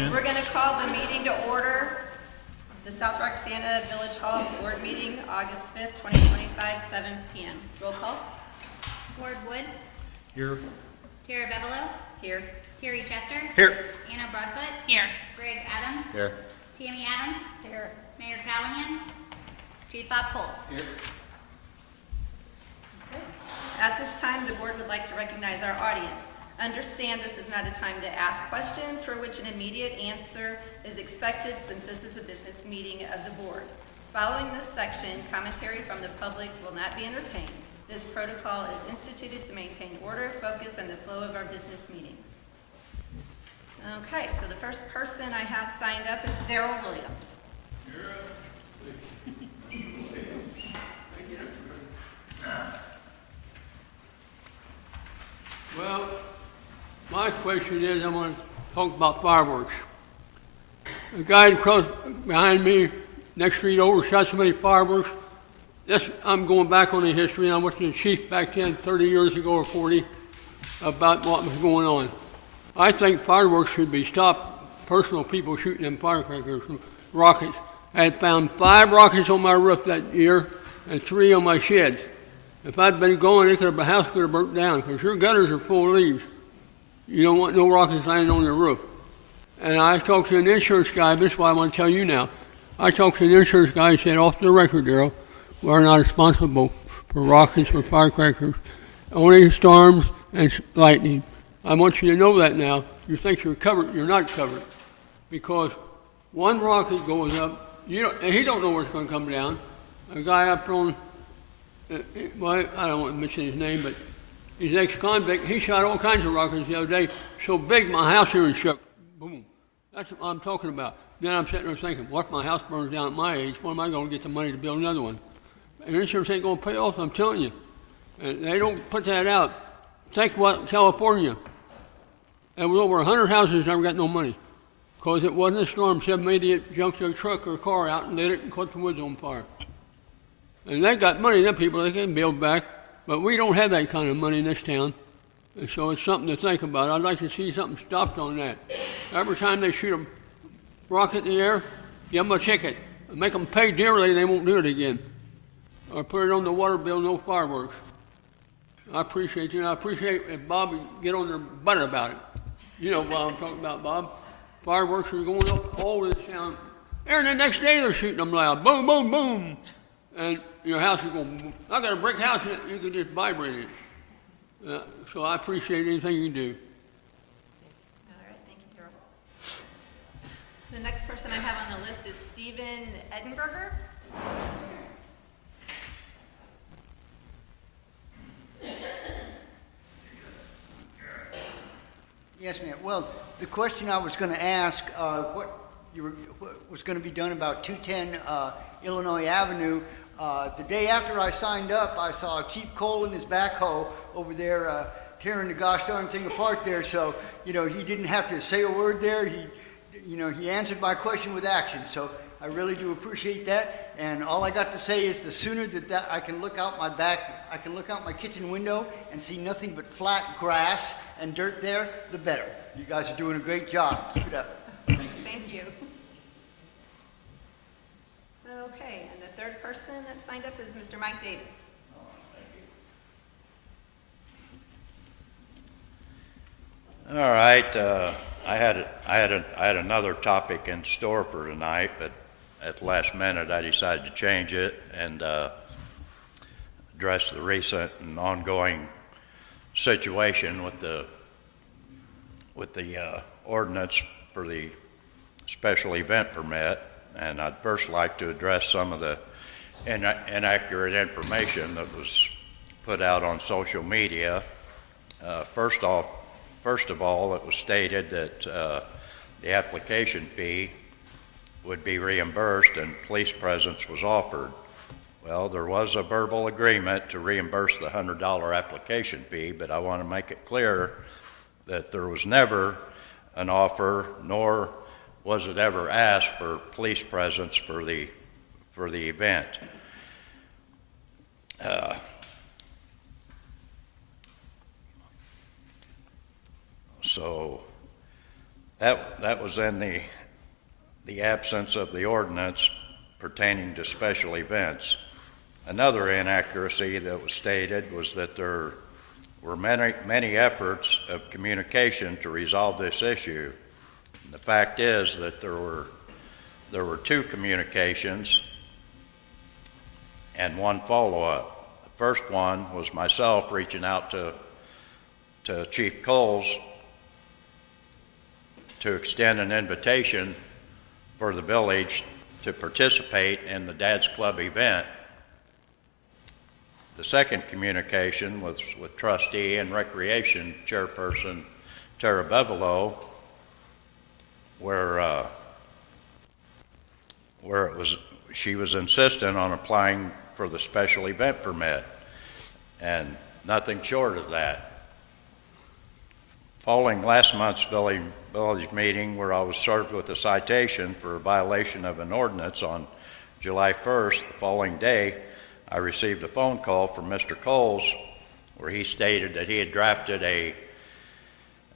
in. We're going to call the meeting to order. The South Roxanna Village Hall Board Meeting, August 5th, 2025, 7 p.m. Roll call. Ward Wood. Here. Tara Bebelow. Here. Terry Chester. Here. Anna Broadfoot. Here. Greg Adams. Here. Tammy Adams. Here. Mayor Callahan. Chief Bob Cole. Here. At this time, the board would like to recognize our audience. Understand this is not a time to ask questions for which an immediate answer is expected, since this is a business meeting of the board. Following this section, commentary from the public will not be entertained. This protocol is instituted to maintain order, focus, and the flow of our business meetings. Okay, so the first person I have signed up is Darrell Williams. Well, my question is, I want to talk about fireworks. The guy across behind me, next street over, shot so many fireworks. I'm going back on the history, and I went to the chief back then, 30 years ago or 40, about what was going on. I think fireworks should be stopped. Personal people shooting them firecrackers, rockets. I had found 5 rockets on my roof that year and 3 on my sheds. If I'd been going, the house could have burnt down, because your gutters are full of leaves. You don't want no rockets landing on your roof. And I talked to an insurance guy, this is what I want to tell you now. I talked to an insurance guy, he said, off the record, Darrell, we're not responsible for rockets or firecrackers, only storms and lightning. I want you to know that now. You think you're covered, you're not covered. Because one rocket goes up, he don't know where it's going to come down. A guy up on, well, I don't want to mention his name, but he's an ex-convict. He shot all kinds of rockets the other day, so big my house here shook. Boom. That's what I'm talking about. Then I'm sitting there thinking, what if my house burns down at my age? When am I going to get the money to build another one? And insurance ain't going to pay off, I'm telling you. And they don't put that out. Think about California. There was over 100 houses never got no money, because it wasn't a storm. Some idiot jumped their truck or car out and lit it and caught the woods on fire. And they got money, them people, they can build back. But we don't have that kind of money in this town. And so it's something to think about. I'd like to see something stopped on that. Every time they shoot a rocket in the air, give them a ticket. Make them pay dearly, they won't do it again. Or put it on the water bill, no fireworks. I appreciate you. I appreciate if Bob would get on their butt about it. You know what I'm talking about, Bob. Fireworks are going up all over this town. And the next day they're shooting them loud. Boom, boom, boom. And your house is going, boom. I got a brick house, you can just vibrate it. So I appreciate anything you do. All right, thank you, Darrell. The next person I have on the list is Stephen Edinburger. Yes, ma'am. Well, the question I was going to ask, what was going to be done about 210 Illinois Avenue. The day after I signed up, I saw Chief Cole in his backhoe over there tearing the gosh darn thing apart there. So, he didn't have to say a word there. He answered my question with action. So I really do appreciate that. And all I got to say is the sooner that I can look out my kitchen window and see nothing but flat grass and dirt there, the better. You guys are doing a great job. Keep it up. Thank you. Okay, and the third person that signed up is Mr. Mike Davis. All right, I had another topic in store for tonight, but at the last minute I decided to change it and address the recent and ongoing situation with the ordinance for the special event permit. And I'd first like to address some of the inaccurate information that was put out on social media. First of all, it was stated that the application fee would be reimbursed and police presence was offered. Well, there was a verbal agreement to reimburse the $100 application fee, but I want to make it clear that there was never an offer, nor was it ever asked for police presence for the event. So That was in the absence of the ordinance pertaining to special events. Another inaccuracy that was stated was that there were many efforts of communication to resolve this issue. And the fact is that there were 2 communications and 1 follow-up. The first one was myself reaching out to Chief Coles to extend an invitation for the village to participate in the Dad's Club event. The second communication was with Trustee and Recreation Chairperson Tara Bevelo, where she was insistent on applying for the special event permit, and nothing short of that. Following last month's village meeting, where I was served with a citation for a violation of an ordinance on July 1st, the following day, I received a phone call from Mr. Coles where he stated that he had drafted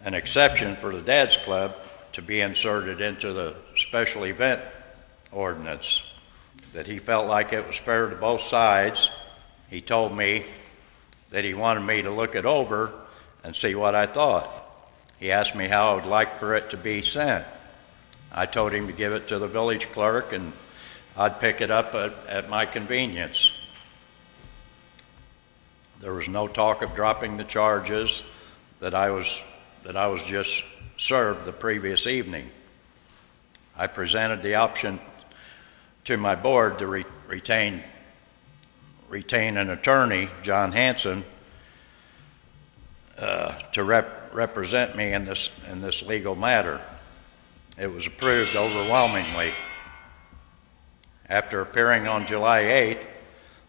an exception for the Dad's Club to be inserted into the special event ordinance, that he felt like it was fair to both sides. He told me that he wanted me to look it over and see what I thought. He asked me how I would like for it to be sent. I told him to give it to the village clerk and I'd pick it up at my convenience. There was no talk of dropping the charges that I was just served the previous evening. I presented the option to my board to retain an attorney, John Hanson, to represent me in this legal matter. It was approved overwhelmingly. After appearing on July 8th,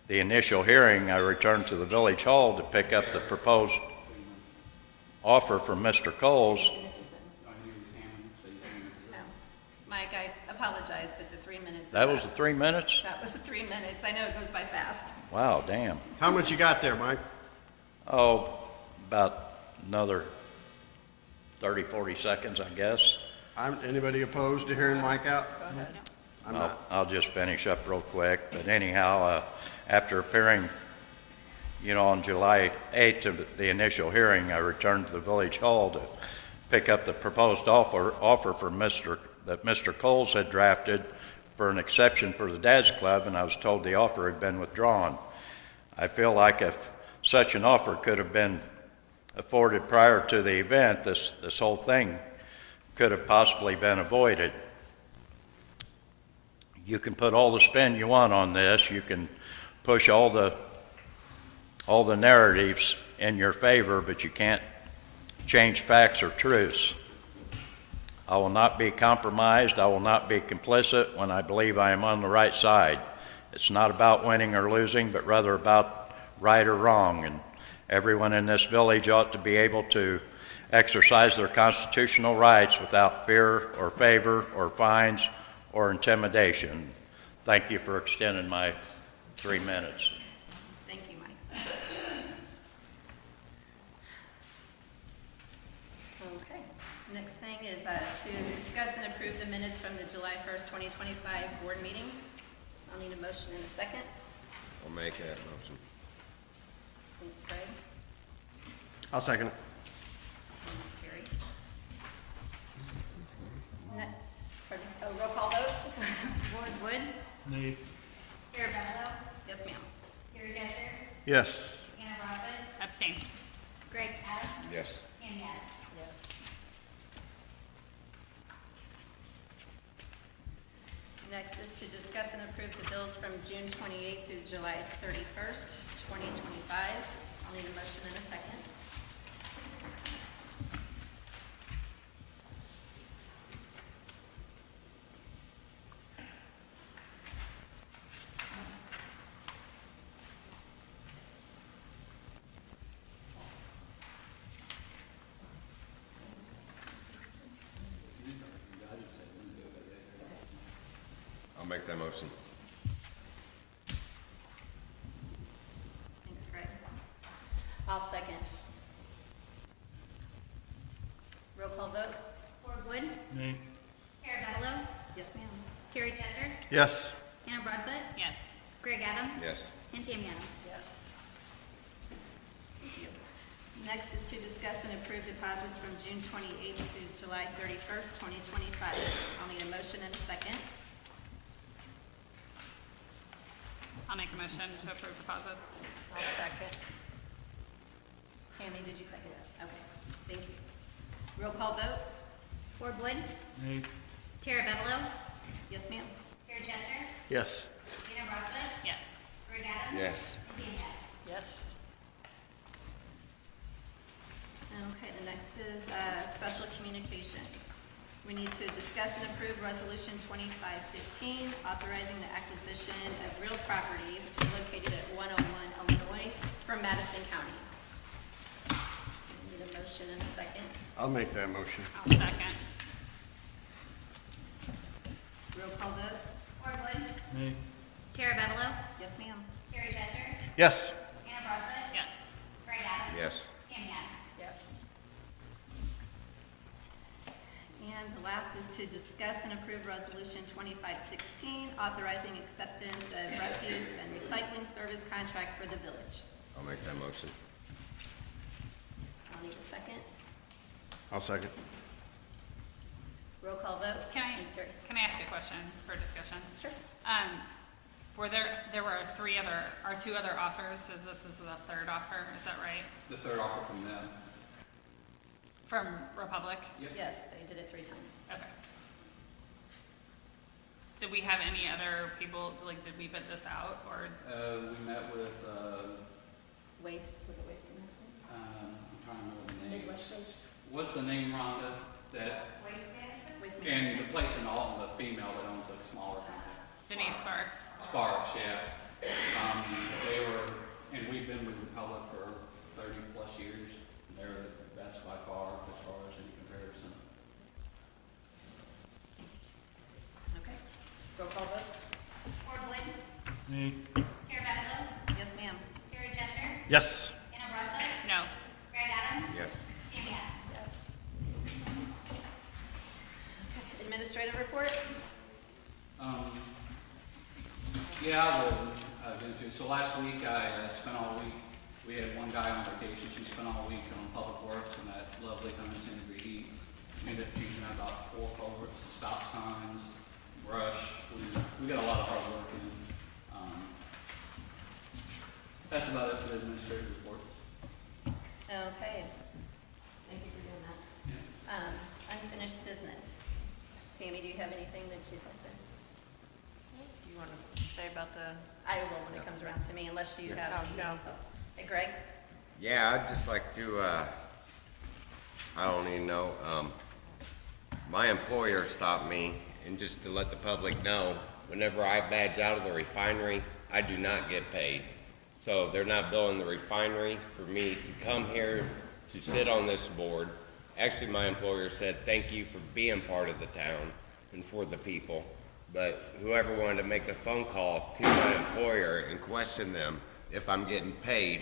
the initial hearing, I returned to the village hall to pick up the proposed offer from Mr. Coles. Mike, I apologize, but the 3 minutes. That was the 3 minutes? That was 3 minutes. I know it goes by fast. Wow, damn. How much you got there, Mike? Oh, about another 30, 40 seconds, I guess. Anybody opposed to hearing Mike out? I'm not. I'll just finish up real quick. But anyhow, after appearing, on July 8th of the initial hearing, I returned to the village hall to pick up the proposed offer from that Mr. Coles had drafted for an exception for the Dad's Club, and I was told the offer had been withdrawn. I feel like if such an offer could have been afforded prior to the event, this whole thing could have possibly been avoided. You can put all the spin you want on this. You can push all the narratives in your favor, but you can't change facts or truths. I will not be compromised. I will not be complicit when I believe I am on the right side. It's not about winning or losing, but rather about right or wrong. And everyone in this village ought to be able to exercise their constitutional rights without fear or favor or fines or intimidation. Thank you for extending my 3 minutes. Thank you, Mike. Okay. Next thing is to discuss and approve the minutes from the July 1st, 2025 board meeting. I'll need a motion in a second. I'll make that motion. Thanks, Greg. I'll second it. Thanks, Terry. Roll call vote? Ward Wood. Nay. Tara Bevelo. Yes, ma'am. Gary Gesser. Yes. Anna Robbins. Abstain. Greg Adams. Yes. Amy Adams. Yes. Next is to discuss and approve the bills from June 28th through July 31st, 2025. I'll need a motion in a second. I'll make that motion. Thanks, Greg. I'll second. Roll call vote? Ward Wood. Yes. Anna Broadfoot, Yes. Greg Adams, Yes. and Tammy Adams. Next is to discuss and approve deposits from June 28th to July 31st, 2025. I'll need a motion and a second. I'll make a motion to approve deposits. I'll second. Tammy, did you second it? Okay, thank you. Roll call vote? Ward Wood. Tara Bevelow, Yes, ma'am. Terry Chester, Yes. Anna Broadfoot, Yes. Greg Adams. Yes. And Tammy Adams. Okay, the next is special communications. We need to discuss and approve Resolution 2515, authorizing the acquisition of real property, which is located at 101 Illinois, from Madison County. Need a motion and a second. I'll make that motion. I'll second. Roll call vote? Ward Wood. Tara Bevelow, Yes, ma'am. Terry Chester, Yes. Anna Broadfoot, Yes. Greg Adams. Yes. Tammy Adams. Yes. And the last is to discuss and approve Resolution 2516, authorizing acceptance of refuse and recycling service contract for the village. I'll make that motion. I'll need a second. I'll second. Roll call vote? Can I, Ms. Terry. can I ask a question for discussion? Sure. Were there were two other offers, this is the third offer, is that right? The third offer from them. From Republic? Yes, they did it 3 times. Okay. Did we have any other people, like, did we bid this out, or, We met with, Waste, was it Waste Management? I'm trying to remember the name. Midwest Waste? What's the name, Rhonda? That, Waste and Management. the place in Alton, the female that owns a smaller company. Denise Sparks? Sparks, yeah. They were, and we've been with Republic for 30-plus years. They're the best by far as far as any comparison. Okay. Roll call vote? Ward Wood. Tara Bevelow, Yes, ma'am. Terry Chester, Yes. Anna Broadfoot, No. Greg Adams. Yes. Tammy Adams. Administrative report? Yeah, I will get into it. So last week, I spent all week, we had one guy on vacation, she spent all week on Public Works in that lovely 110-degree heat. We ended up choosing out about 4 culverts, stop signs, brush. We got a lot of hard work in. That's about it for the administrative report. Okay. Thank you for doing that. Unfinished business. Tammy, do you have anything that you'd like to? You want to say about the, I will when it comes around to me, unless you have anything no. else. Hey, Greg? Yeah, I'd just like to, I don't even know, my employer stopped me, and just to let the public know, whenever I badge out of the refinery, I do not get paid. So they're not billing the refinery for me to come here to sit on this board. Actually, my employer said, thank you for being part of the town and for the people. But whoever wanted to make the phone call to my employer and question them if I'm getting paid,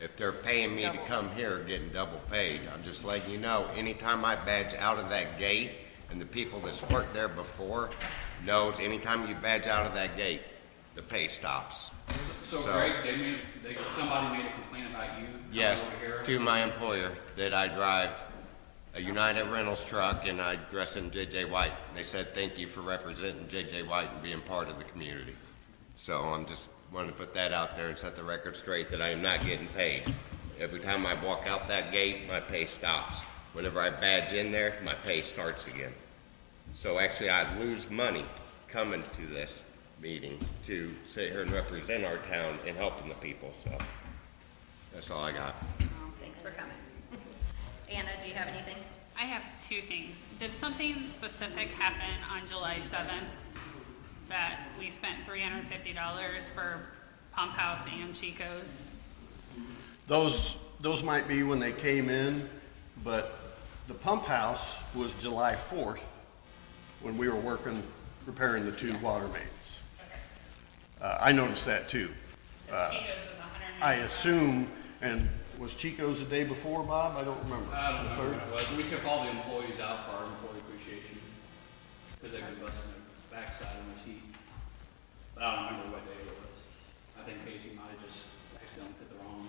if they're paying me to come here, getting double paid, I'm just letting you know, anytime I badge out of that gate, and the people that's worked there before knows, anytime you badge out of that gate, the pay stops. So So- Greg, somebody made a complaint about you? coming Yes, over here? to my employer, that I drive a United Rentals truck and I dress in J.J. White. They said, thank you for representing J.J. White and being part of the community. So I'm just wanting to put that out there and set the record straight that I am not getting paid. Every time I walk out that gate, my pay stops. Whenever I badge in there, my pay starts again. So actually, I lose money coming to this meeting to sit here and represent our town and helping the people, so that's all I got. Thanks for coming. Anna, do you have anything? I have 2 things. Did something specific happen on July 7th that we spent $350 for Pump House and Chico's? Those might be when they came in, but the pump house was July 4th when we were repairing the 2 water mains. I noticed that too. Chico's is I $195. assume, and was Chico's the day before, Bob? I don't remember. I don't The know third? what it was. We took all the employees out for our employee appreciation because they were busting their backside in this heat. I don't remember what day it was. I think Casey might have just accidentally put the wrong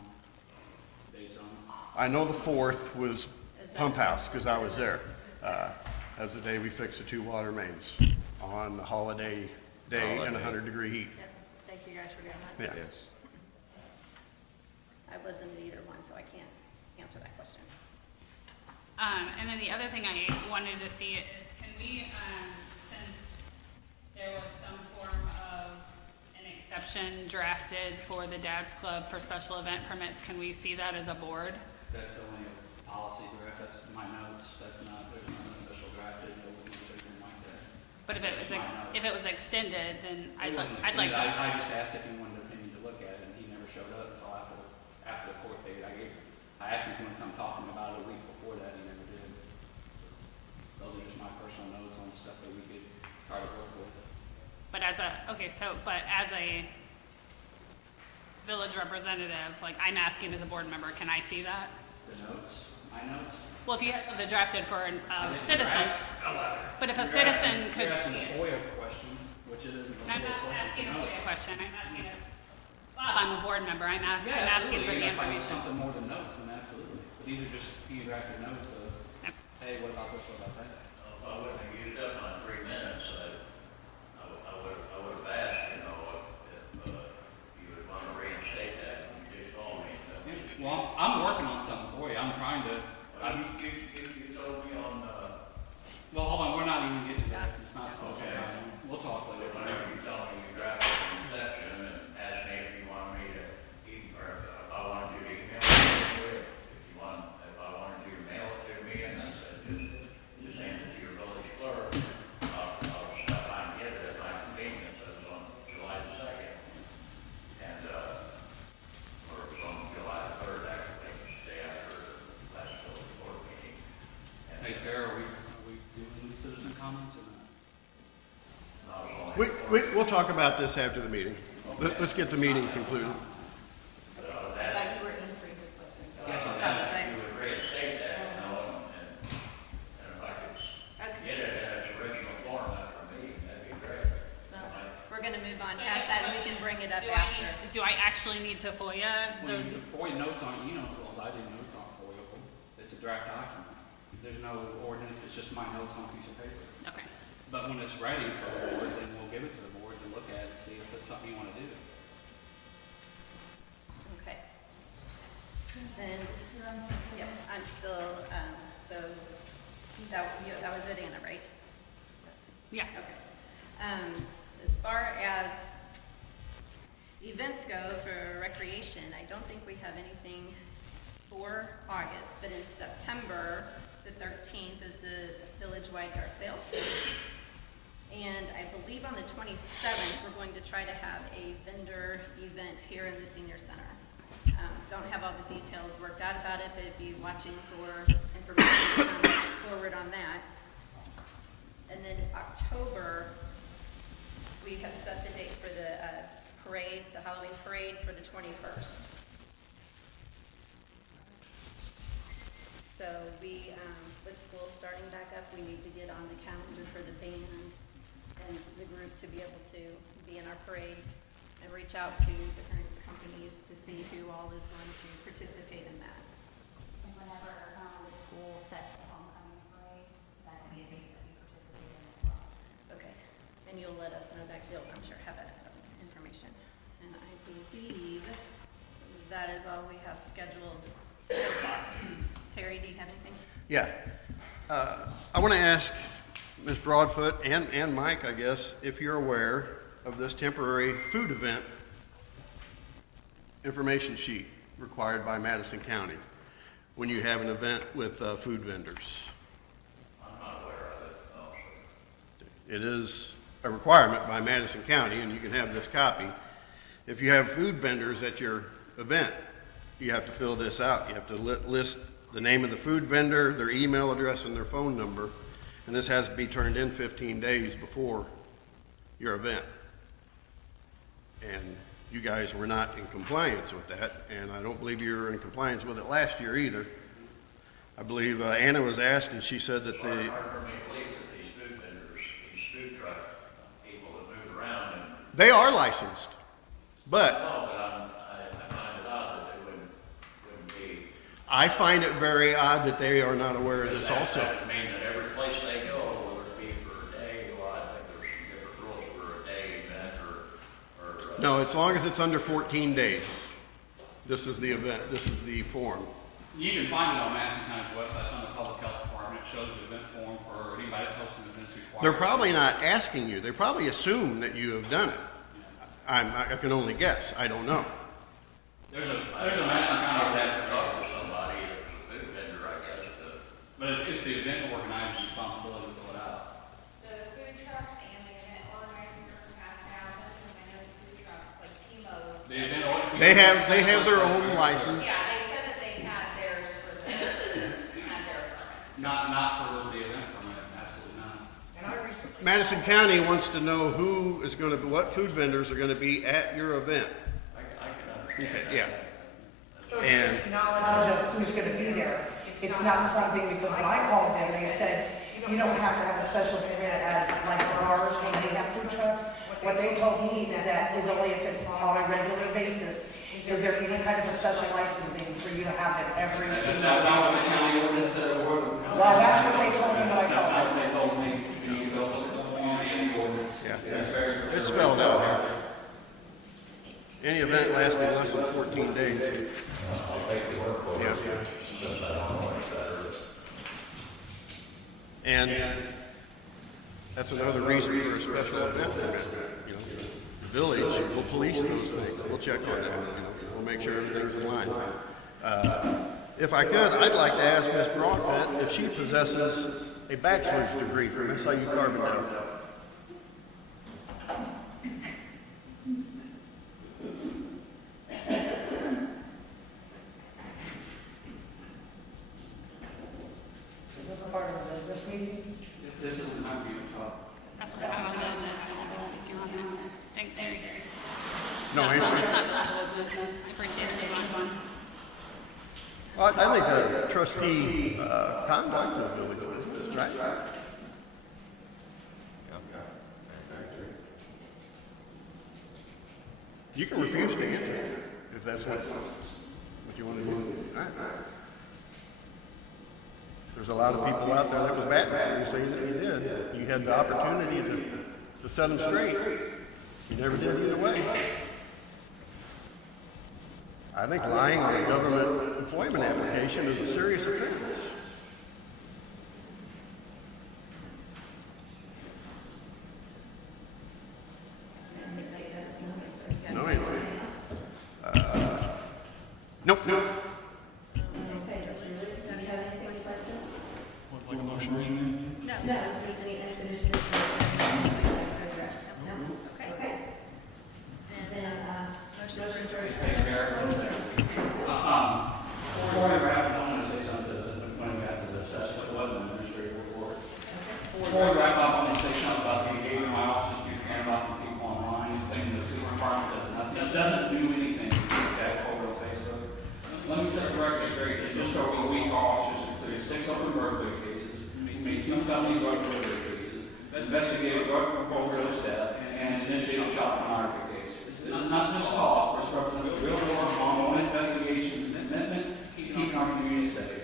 dates on. I know the 4th was pump house, because I was there. That was the day we fixed the 2 water mains on a holiday day in 100-degree heat. Yep, thank you guys for doing that. Yeah. Yes. I wasn't at either one, so I can't answer that question. And then the other thing I wanted to see is, can we, since there was some form of an exception drafted for the Dad's Club for special event permits, can we see that as a board? That's only a policy draft, that's my notes, that's not, there's not an official drafted, no ordinance or anything like that. But if it was extended, then It wasn't I'd like to. extended. I just asked if he wanted an opinion to look at it, and he never showed up until after the court date. I asked him if he wanted to come talk to him about it a week before that, he never did. Those are just my personal notes on stuff that we could try to work with. But as a village representative, like, I'm asking as a board member, can I see that? The notes, my notes. Well, if you have something drafted for a citizen, but if a citizen could You're asking see a it. FOIA question, which it isn't a I'm FOIA not question, asking it's a a note. FOIA question, I'm asking it, well, I'm a board member, I'm asking for the Absolutely. If I need information. something more than notes, then absolutely. But these are just drafted notes of, hey, what about this, what about that? If I wouldn't have used up my 3 minutes, I would have asked, you know, if you would want to reinstate that, and you just told me. Well, I'm working on something for you, I'm trying to, You told me on, well, hold on, we're not even getting to that, it's not so, we'll talk later. whenever you told me you drafted an exception and asked me if you wanted me to, or if I wanted you to email it to you, if I wanted you to mail it to me, and I said, just send it to your village clerk. I'll stop by and get it at my convenience. It was on July the 2nd. And, or it was on July the 3rd, actually, the day after the last village board meeting. Hey, Tara, are we doing citizen comments or not? We'll talk about this after the meeting. Let's get the meeting concluded. I thought you were answering his question, so I You apologize. would reinstate that, you know, and if I could get it in its original format for me, that'd be great. Well, we're gonna move on past that, and we can bring it up Do after. do I actually need to FOIA Well, those? the FOIA notes aren't, you know, as well as I do, notes aren't FOIA-able. It's a draft document. There's no ordinance, it's just my notes on a piece of paper. Okay, But when it's ready for the board, then we'll give it to the board to look at and see if it's something you want to do. Okay. Then, yep, I'm still, so, that was it, Anna, right? yeah. Okay. As far as events go for recreation, I don't think we have anything for August, but in September, the 13th is the village-wide yard sale. And I believe on the 27th, we're going to try to have a vendor event here in the senior center. Don't have all the details worked out about it, but be watching for information forward on that. And then October, we have set the date for the parade, the Halloween parade for the 21st. So we, with school starting back up, we need to get on the calendar for the band and the group to be able to be in our parade and reach out to different companies to see who all is going to participate in that. And whenever the school sets the homecoming parade, that would be a date that we participate in as well. Okay, and you'll let us know that, you'll, I'm sure, have that information. And I believe that is all we have scheduled so far. Terry, do you have anything? Yeah. I want to ask Ms. Broadfoot and Mike, I guess, if you're aware of this temporary food event information sheet required by Madison County when you have an event with food vendors. I'm not aware of it, no. It is a requirement by Madison County, and you can have this copy. If you have food vendors at your event, you have to fill this out. You have to list the name of the food vendor, their email address, and their phone number. And this has to be turned in 15 days before your event. And you guys were not in compliance with that, and I don't believe you were in compliance with it last year either. I believe Anna was asked, and she said that It's hard for me to believe that these food vendors, these food truck people that move around and They are licensed, but No, but I find it odd that they wouldn't be. I find it very odd that they are not aware of this also. That would mean that every place they go, whether it be for a day, well, I think there's some different rules for a day event or. No, as long as it's under 14 days. This is the event, this is the form. You can find it on Madison County's website, it's on the Public Health Department, it shows the event form for anybody that's hosting events required. They're probably not asking you, they probably assume that you have done it. I can only guess, I don't know. There's a Madison County That's event, up to somebody, if it's a food vendor, I guess, but it's the event organizer's responsibility to fill it out. The food trucks and the event organizer has to have this, and I know the food trucks, like Timo's. The event org- They have their own license. Yeah, they said that they had theirs for the, had their permit. Not for the event permit, absolutely not. Madison County wants to know who is going to, what food vendors are going to be at your event. I can understand Okay, that. yeah. So And- it's just knowledge of who's gonna be there. It's not something, because when I called them, they said, you don't have to have a special permit as like the bars when they have food trucks. What they told me is that is only if it's on a regular basis. Is there any kind of a special licensing for you to have it every single? That's not what the county ordinance says, or. Well, that's what they told me when I That's called. not what they told me, you need to go look at the form and the ordinance. Yeah. That's very clear. It's spelled out here. Any event lasting less than 14 days. Yeah. And that's another reason for a special event permit. You know, the village will police those things. We'll check on it. You know, we'll make sure everything's in line. If I could, I'd like to ask Ms. Broadbent if she possesses a bachelor's degree from SIU Carbondale. Is this a part of the business meeting? This is the time for you to talk. That's not on the agenda. Speaking on that. Thanks, Terry. No, It's answer. not village business. I appreciate it. Move on. Well, I think a trustee conduct is village business, right? You can refuse to answer if that's what you want to do. All right. There's a lot of people out there that was bad at you saying that you did. You had the opportunity to set them straight. You never did either way. I think lying on a government employment application is a serious offense. No answer. Nope. No. Okay. Then, motion for adjournment. Hey, Mayor. Before we wrap, I want to say something when we got to the session, it wasn't an administrative report. Before we wrap up, I want to say something about the behavior my office is caring about from people online, thinking the police department does nothing. It doesn't do anything to keep that photo on Facebook. Let me set the record straight. In just over a week, our officers have cleared 6 open burglary cases, made 2 felony drug delivery cases, investigated drug overdose death, and initiated a child pornography case. This is not just talk, this represents a real work on investigations and commitment to keeping our community safe.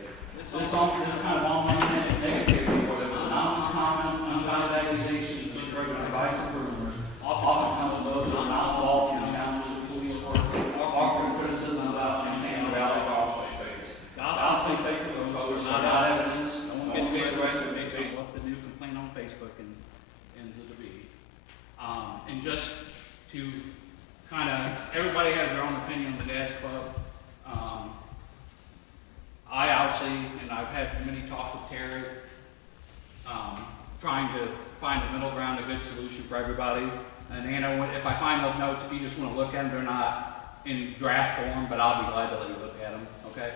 This kind of online negativity, whether it's anonymous comments, unfounded accusations, and spreading advice and rumors, often comes from those who are not involved in the challenges of police work, or offering criticism about understanding the reality of officer space. Gossip and fake photos are not evidence. No one gets arrested based off the new complaint on Facebook and ends of the be. And just to kind of, everybody has their own opinion on the Dash Club. I obviously, and I've had many talks with Terry, trying to find a middle ground, a good solution for everybody. And Anna, if I find those notes, if you just want to look at them, they're not in draft form, but I'll be glad to let you look at them, okay?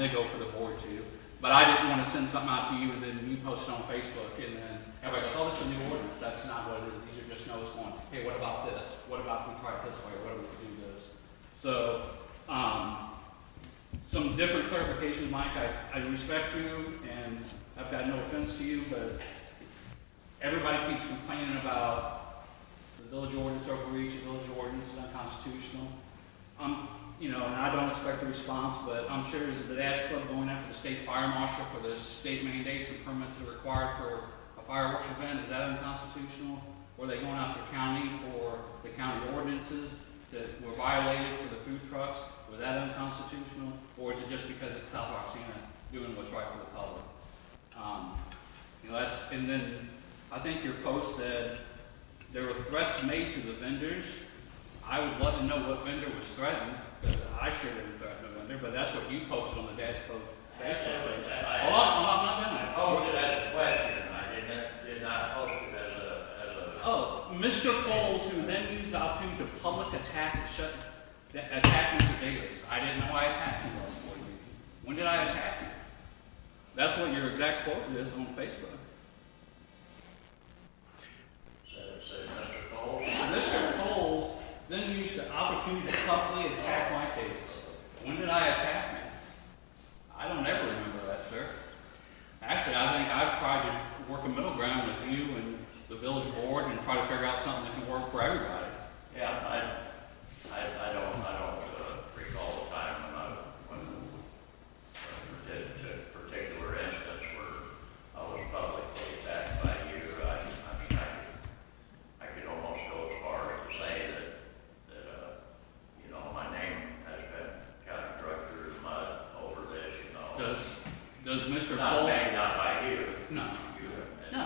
They go for the board too. But I didn't want to send something out to you and then you post it on Facebook and then everybody goes, oh, this is a new ordinance. That's not what it is. These are just notes going, hey, what about this? What about if we try it this way? What if we do this? So, some different clarifications, Mike. I respect you and I've got no offense to you, but everybody keeps complaining about village ordinance overreach, the village ordinance is unconstitutional. And I don't expect a response, but I'm sure is the Dash Club going after the state fire marshal for the state mandates and permits that are required for a fireworks event, is that unconstitutional? Or are they going after county for the county ordinances that were violated for the food trucks? Was that unconstitutional? Or is it just because it's South Roxanna doing what's right for the public? And then I think your post said there were threats made to the vendors. I would love to know what vendor was threatened, because I sure didn't threaten a vendor, but that's what you posted on the Dash Club Facebook page. Hold on, I'm not done yet. Posted as a question, I did not post it as a. Oh, Mr. Coles, who then used the opportunity to public attack Mr. Davis. I didn't know I attacked you last board meeting. When did I attack you? That's what your exact quote is on Facebook. Mr. Coles then used the opportunity to publicly attack Mike Davis. When did I attack you? I don't ever remember that, sir. Actually, I think I've tried to work a middle ground with you and the village board and try to figure out something that can work for everybody. Yeah, I don't recall the time when a particular instance where I was publicly attacked by you. I could almost go as far as to say that my name has been kind of dragged through the mud over this, Does Mr. Not Coles? not by you. No. And No.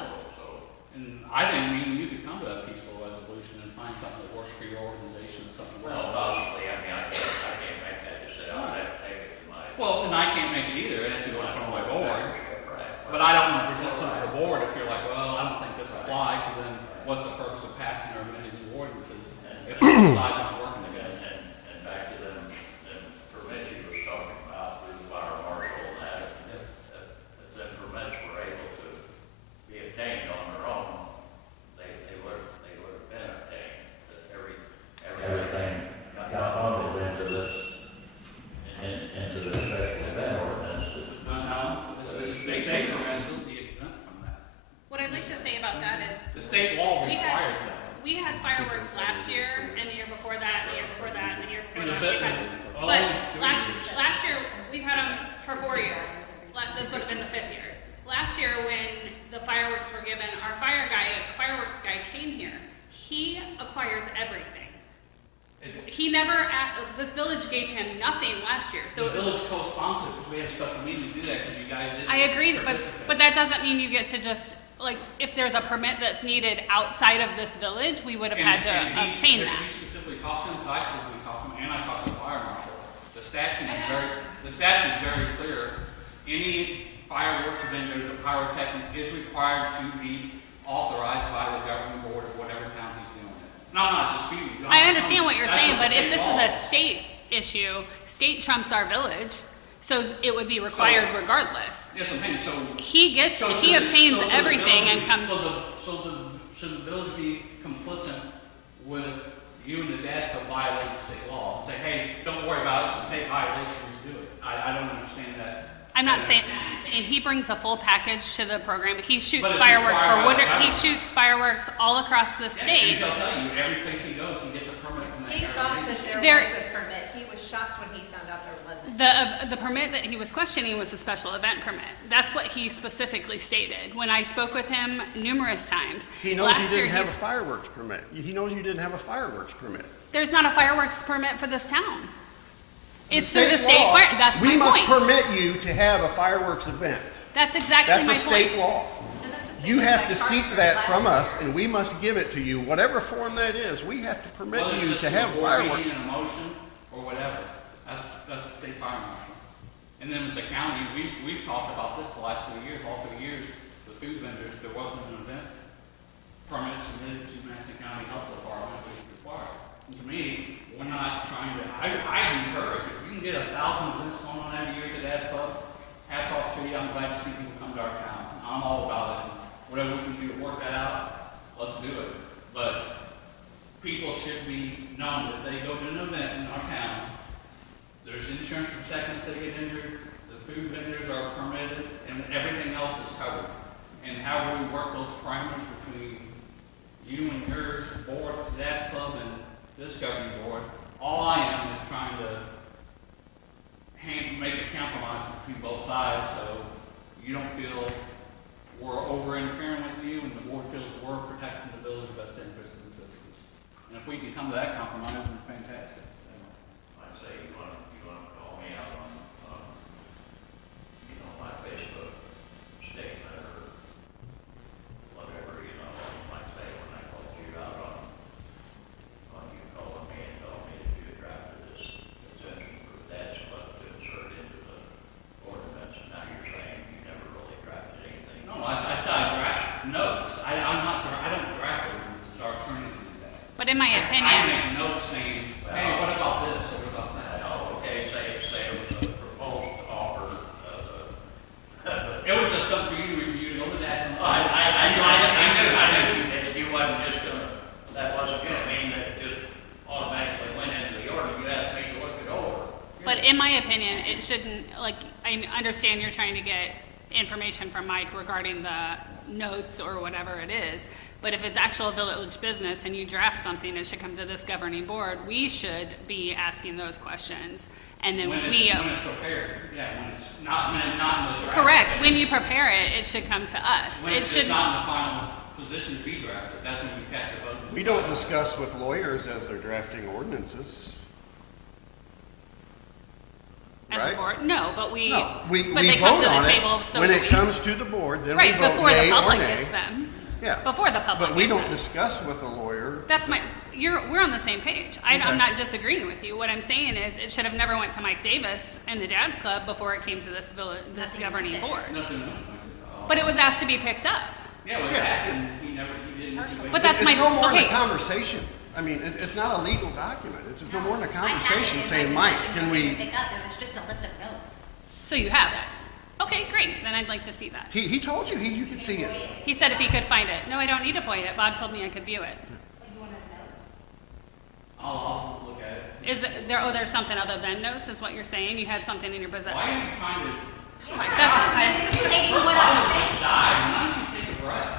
And I think me and you could come to a peaceful resolution and find something that works for your organization, something that works. Well, obviously, I can't make that decision. I'll have to take it to my. Well, and I can't make it either. It has to go in front of my board. Right. But I don't want to present something to the board if you're like, well, I don't think this applies, because then what's the purpose of passing or amending the ordinances if the sides aren't working together? And back to them permits you was talking about through the fire marshal and that, if the permits were able to be obtained on their own, they would have been obtained. That everything got bundled into this special event ordinance. The state permits would be exempt from that. What I'd like to say about that is, The state law We requires had, that. we had fireworks last year, and the year before that, and the year before that, and the year before And that. the We've had- bit- But all last year, we've had them for 4 years. This would have been the 5th year. Last year, when the fireworks were given, our fireworks guy came here. He acquires everything. He never, this village gave him nothing last year, so. The village co-sponsored, because we had a special meeting to do that, because you guys didn't. I agree, but participate. that doesn't mean you get to just, like, if there's a permit that's needed outside of this village, we would have had to obtain that. You specifically talked to him, I specifically talked to him, and I talked to the fire marshal. The statute is very clear. Any fireworks vendor, the pyrotechnic is required to be authorized by the governing board of whatever town he's doing it. And I'm not disputing. I understand what you're That's saying, the but if state this is law. a state issue, state trumps our village, so it would be required regardless. Yes, I'm saying, so. He obtains everything and comes. Should the village be complicit with you and the Dash Club violating state law? And say, hey, don't worry about it, it's a state violation, just do it. I don't understand that. I'm not saying that. And he brings a full package to the program. He shoots But it's fireworks required for by the whatever, he county. shoots fireworks all across the And state. he'll tell you, every place he goes, he gets a permit from that. He area. thought that There- there was a permit. He was shocked when he found out there wasn't. The permit that he was questioning was a special event permit. That's what he specifically stated. When I spoke with him numerous times. He knows last you year didn't have a he's- fireworks permit. He knows you didn't have a fireworks permit. There's not a fireworks permit for this town. It's The through the state, law, that's my we must point. permit you to have a fireworks event. That's exactly That's my a state point. law. And that's the thing You with have like to seek Hartford that last from year. us, and we must give it to you, whatever form that is. We have to permit Whether it's you just to a have board fireworks. meeting, a motion, or whatever, that's the state fire marshal. And then with the county, we've talked about this the last 3 years, all 3 years, the food vendors, there wasn't an event permit submitted to Madison County Health Department, which is required. And to me, we're not trying to, I encourage, if you can get 1,000 events going on every year at the Dash Club, hats off to you, I'm glad to see people come to our town. I'm all about it. Whatever we can do to work that out, let's do it. But people should be known that they go to an event in our town, there's insurance protection if they get injured, the food vendors are permitted, and everything else is covered. And how do we work those parameters between you and yours, board, in my opinion, it shouldn't, like, I understand you're trying to get information from Mike regarding the notes or whatever it is, but if it's actual village business and you draft something, it should come to this governing board. We should be asking those questions, and then When it's prepared, yeah, when it's not in the draft. Correct, when you prepare it, it should come to us. When It it's should, not in the final position to be drafted, that's when we cast a vote. We don't discuss with lawyers as they're drafting ordinances. as a right? board, no, but we, No, we but they come vote to on the it. table, so When do it we. comes to the board, then we Right, vote before the yea or public nay. gets them. Yeah. Before the public But we gets don't them. discuss with a lawyer. That's we're on the same page. Okay. I'm not disagreeing with you. What I'm saying is, it should have never went to Mike Davis and the Dad's Club before it came to this governing board. Nothing else. But it was asked to be picked up. Yeah, it was asked, and he didn't. But that's It's my, no more than okay, a conversation. I mean, it's not a legal document. It's no more than a I have it conversation in saying, my Mike, possession, can but I didn't we? pick up, it was just a list of notes. so you have that. Okay, great, then I'd like to see that. He told you, you could see it. He said if he could find it. No, I don't need to point it. Bob told me I could view it. You want to know? I'll look at it. Is there, there's something other than notes, is what you're saying? You had something in your Why possession? are you trying to Like, that's, Stating what I'm saying. decide? Why don't you take a breath?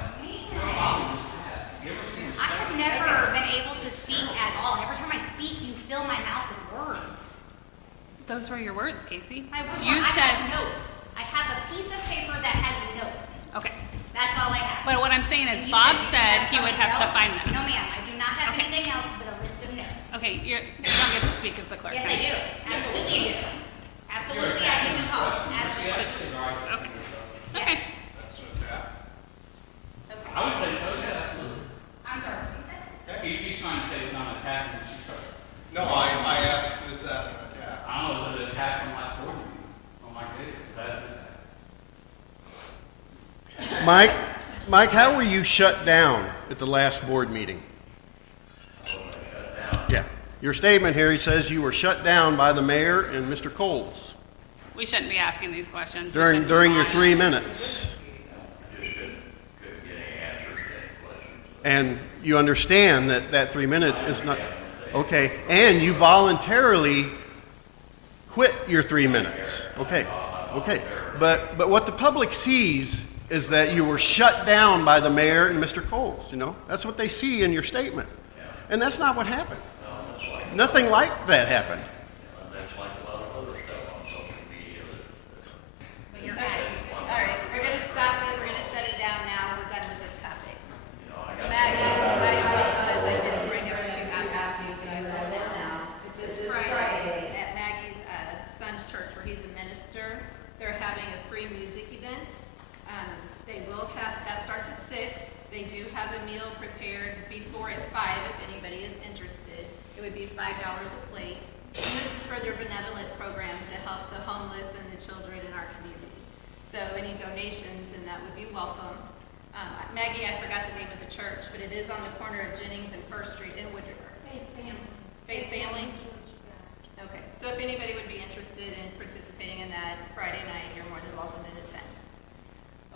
Your problem is fast. Give us some I have respect. never been able to speak at all. Every time I speak, you fill my mouth with words. those were your words, Casey. My words You I said, have notes. I have a piece of paper that has notes. okay. That's all I have. But what I'm saying is And you Bob you said have he would something have to else? find them. No, ma'am, I do not have Okay. anything else but a list of notes. Okay, you don't get to speak as the clerk. Yes, I'm I do. Absolutely I do. Absolutely, I get to talk. Absolutely. Okay. Okay. I would say so, yeah, absolutely. I'm sorry. What did you say? She's trying to say it's not an attack, and she's trying. No, I asked, is that an attack? I don't know, is it an attack from last board meeting? Oh my goodness, is that an attack? Mike, how were you shut down at the last board meeting? Yeah. Your statement here, he says you were shut down by the mayor and Mr. Coles We shouldn't be asking these questions. We during shouldn't be your lying. 3 minutes. I just couldn't get any answers to any questions. And you understand that 3 minutes is not, okay, and you voluntarily quit your 3 minutes. Okay. But what the public sees is that you were shut down by the mayor and Mr. Coles, you know? That's what they see in your statement. And that's not what happened. Nothing like that happened. That's like a lot of other stuff on social media that But you're right. All right, we're gonna stop it, we're gonna shut it down now, we're done with this topic. Maggie, I apologize, I didn't bring everything I asked you, so you will know now. This is Friday at Maggie's son's church, where he's a minister. They're having a free music event. They will have, that starts at 6. They do have a meal prepared before at 5 if anybody is interested. It would be $5 a plate. And this is for their benevolent program to help the homeless and the children in our community. So any donations, and that would be welcome. Maggie, I forgot the name of the church, but it is on the corner of Jennings and First Street in Woodruff. Faith Family? Okay, so if anybody would be interested in participating in that Friday night, you're more than welcome to attend.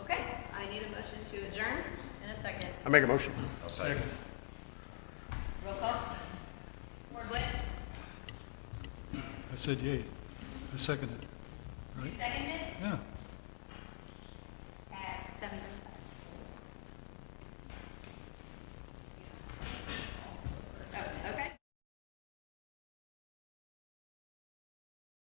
Okay, I need a motion to adjourn in a second. I make a motion. I'll say. Roll call. Ward White? I said yay. I seconded. You seconded? Yeah.